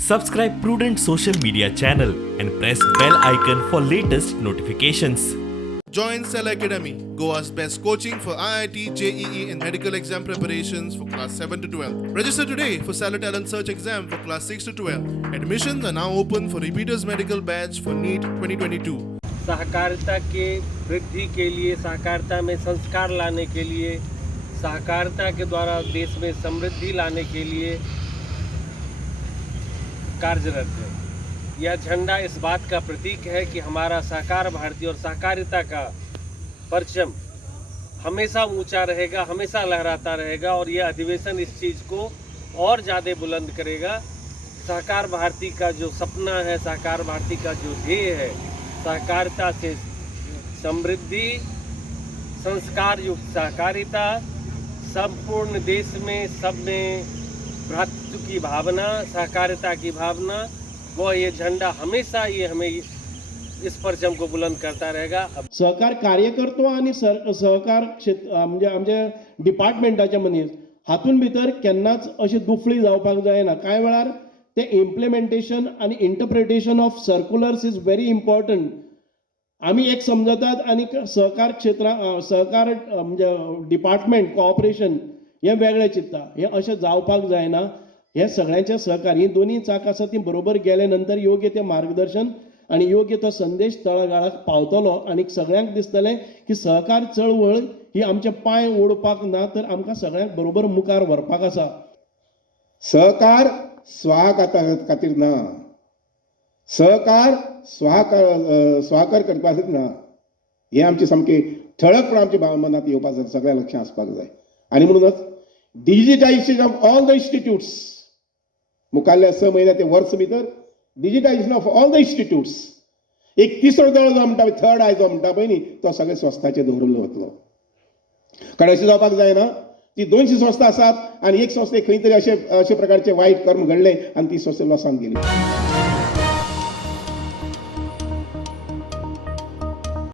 Subscribe Prudent Social Media channel and press bell icon for latest notifications. Join Cell Academy, Goa's best coaching for IIT, JEE and medical exam preparations for class 7 to 12. Register today for Cell Talent Search exam for class 6 to 12. Admissions are now open for repeaters medical batch for NEET 2022. सहकारिता के वृद्धि के लिए, सहकारिता में संस्कार लाने के लिए, सहकारिता के द्वारा देश में समृद्धि लाने के लिए कार्यरत है। यह झंडा इस बात का प्रतीक है कि हमारा सहकार भारती और सहकारिता का परचम हमेशा ऊंचा रहेगा, हमेशा लहराता रहेगा और यह अधिवेशन इस चीज़ को और ज़्यादा बुलंद करेगा। सहकार भारती का जो सपना है, सहकार भारती का जो ध्येय है, सहकारिता से समृद्धि, संस्कार युक्त सहकारिता, संपूर्ण देश में सब में भ्रातृत्व की भावना, सहकारिता की भावना, वो ये झंडा हमेशा ये हमें इस परचम को बुलंद करता रहेगा। सहकार कार्यकर्तो आणि सहकार क्षेत्र म्हणजे आमच्या डिपार्टमेंटाचे मनीस हातून भितर केन्नाच अशी दुफळी जावपाक जायना। कांय वेळार ते इम्प्लिमेंटेशन आणि interpretation of circulars is very important. आम्ही एक समजतात आणि सहकार क्षेत्र सहकार म्हणजे डिपार्टमेंट कोऑपरेशन हे वेगळे चित्ता, हे अशें जावपाक जायना। हे सगळ्यांचे सहकार ही दोन्ही चाक आसा ती बरोबर गेले नंतर योग्य ते मार्गदर्शन आणि योग्य तो संदेश तळागाळाक पावतलो आणि सगळ्यांक दिसतले की सहकार चळवळ ही आमचे पांय ओडपाक ना तर आमकां सगळ्यांक बरोबर मुखार व्हरपाक आसा। सहकार स्वाहाखातीर ना, सहकार स्वाकार करपा खातीर ना, हे आमचे सामके ठळकपण आमच्या मनात येवपाक जाय, सगळ्या लक्षांत आसपाक जाय। आणि म्हणूनच digitisation of all the institutes, मुखाल्ल्या 6 म्हयन्या ते वर्स भितर digitisation of all the institutes, एक तिसरो दळो जो म्हणटा थर्ड आय जो म्हणटा पळय न्ही, तो सगळे स्वस्थाचेर दवरलो वतलो। कारण अशें जावपाक जायना ती 200 संस्था आसात आणि एक संस्थेक खंय तरी अशे प्रकारचे वायट कर्म घडले आणि ती संस्था लॉसान गेली।